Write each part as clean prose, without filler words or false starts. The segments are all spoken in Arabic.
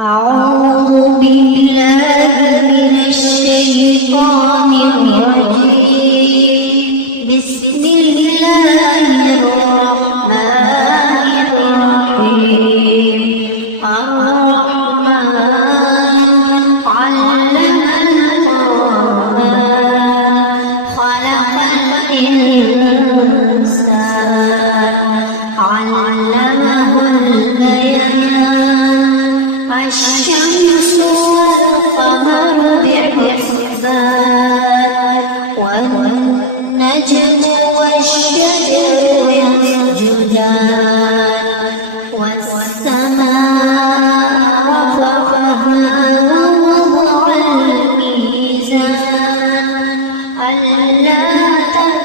أعوذ بالله من الشيطان الرجيم. بسم الله الرحمن الرحيم. الرحمن علم القرآن خلق الإنسان علمه البيان. الشمس والقمر بحسبان والنجم والشجر يسجدان والسماء رفعها ووضع الميزان ألا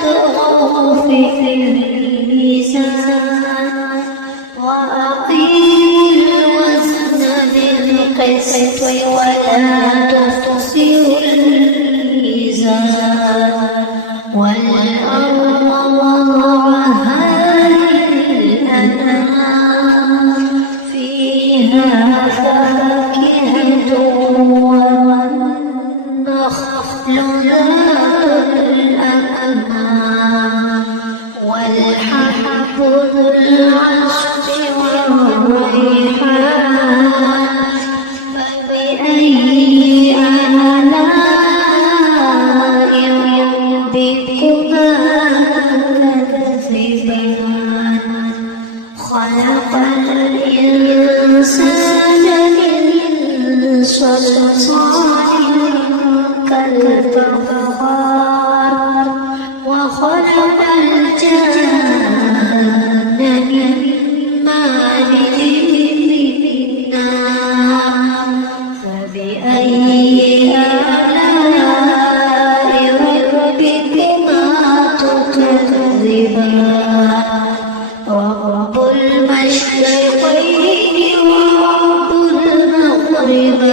تطغوا في الميزان وأقيموا الوزن بالقسط ولا تخسروا الميزان والأرض وضعها للأنام فيها فاكهة والنخل ذات الأكمام والحب ذو العصف والريحان. فبأي آلاء ربكما تكذبان. خلق الإنسان من صلصال كالفخار وخلق الجن من مارج من نار. فبأي آلاء ربكما تكذبان. رب المشرقين ورب المغربين.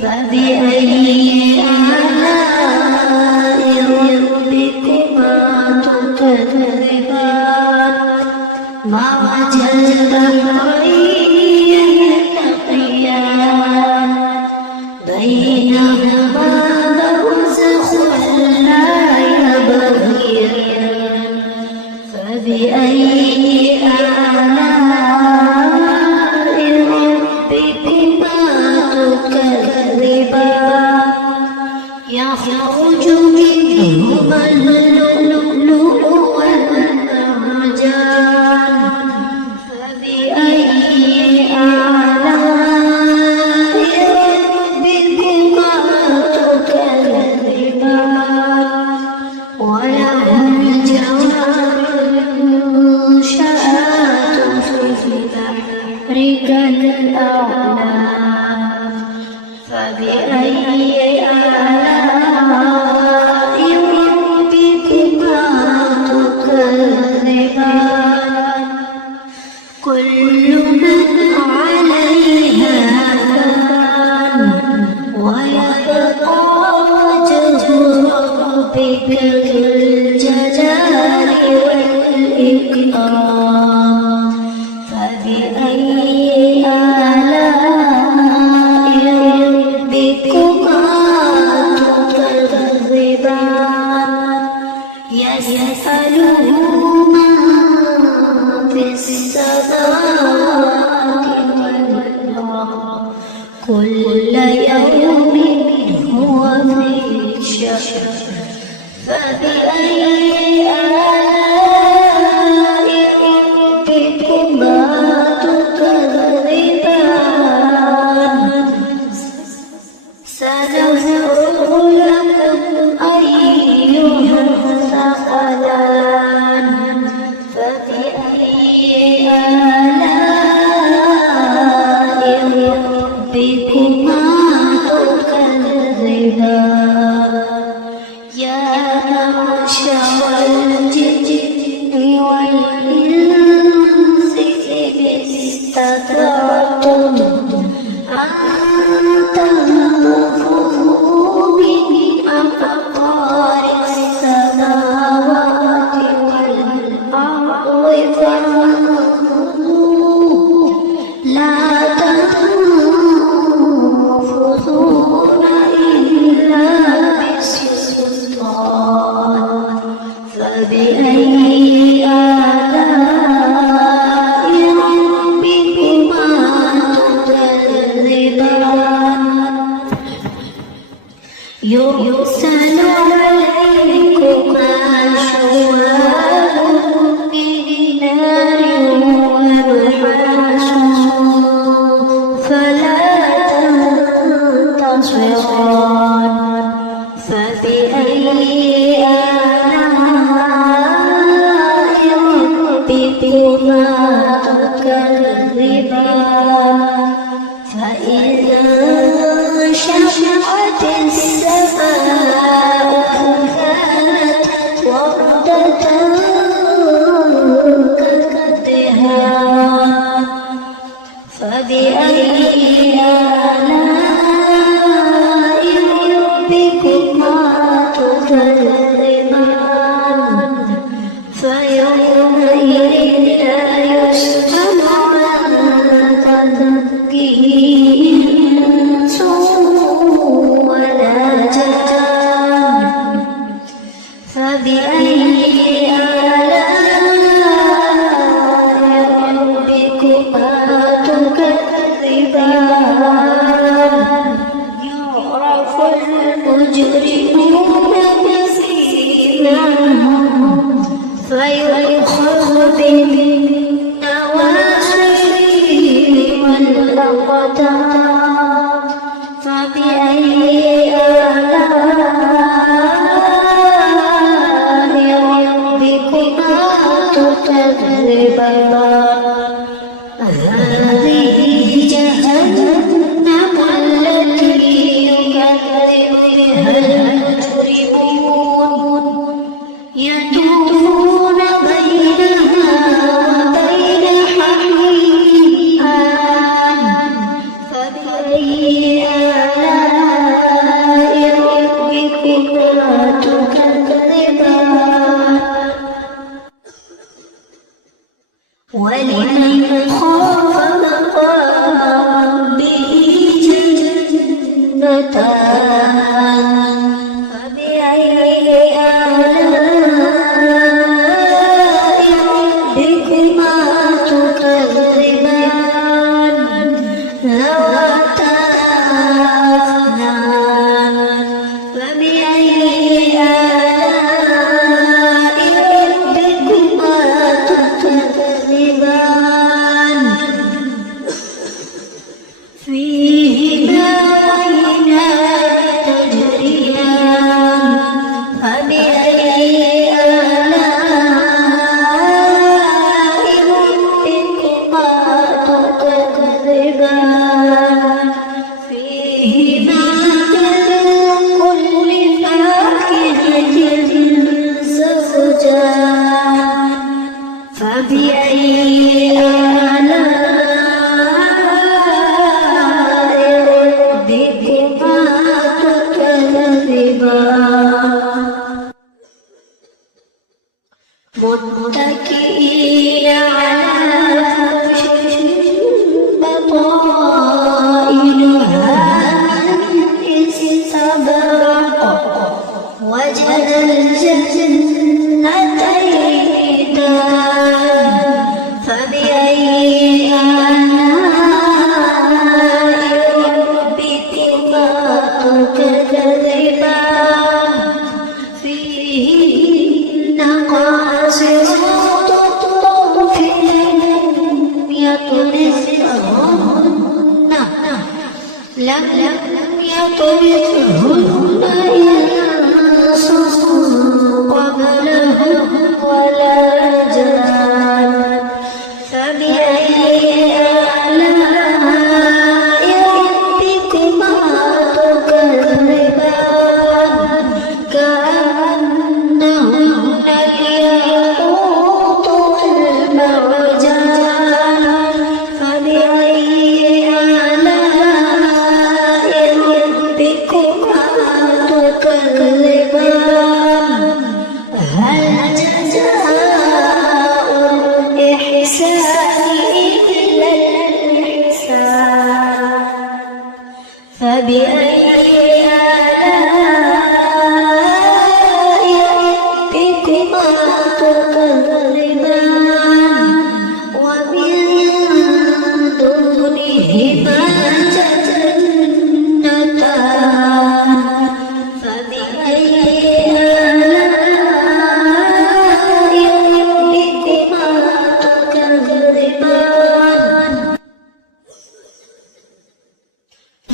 فبأي آلاء ربكما تكذبان. مرج البحرين يلتقيان بينهما برزخ لا يبغيان. فبأي آلاء ربكما تكذبان. يخرج منهما اللؤلؤ والمرجان. فبأي آلاء ربكما تكذبان. وله الجوار المنشآت في البحر كالأعلام. فبأي آلاء ربكما تكذبان. كل من عليها فان ويبقى وجه ربك ذو الجلال والإكرام. فبأي آلاء ربكما تكذبان. يسأله من في السماوات والأرض كل يوم هو في شأن. فبأي آلاء ربكما تكذبان. سنفرغ لكم أيها الثقلان. فبأي آلاء ربكما تكذبان. يا معشر الجن يرسل عليكما شواظ من نار ونحاس فلا تنتصران فبأي آلاء ربكما تكذبان فإذا انشقت السماء فكانت وردة كالدهان فبأي آلاء ربكما تكذبان فيومئذ لا يسأل عن ذنبه إنس ولا جان فبأي آلاء ربكما تكذبان يعرف المجرمون بسيماهم فيؤخذ بالنواصي والأقدام فبأي آلاء ربكما تكذبان هذه جهنم التي يكذب بها المجرمون يطوفون بينها وبين حميم فبأي آلاء ربكما تكذبان ولمن خاف مقام ربه جنتان فبأي آلاء ربكما تكذبان ذواتا أفنان فبأي آلاء ربكما تكذبان فيهما عينان تجريان فبأي آلاء ربكما تكذبان فيهما من كل فاكهة زوجان فبأي آلاء ربكما تكذبان متكئين على فرش بطائنها من استبرق وجنى الجنتين دان فبأي آلاء ربكما تكذبان فيهن قاصرات الطرف لم يطمثهن إنس قبلهم ولا جان فبأي آلاء ربكما تكذبان كأنهن الياقوت والمرجان فبأي آلاء ربكما تكذبان هل جزاء الإحسان إلا الإحسان فبأي آلاء ربكما تكذبان ومن دونهما جنتان فبأي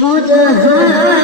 مدهامتان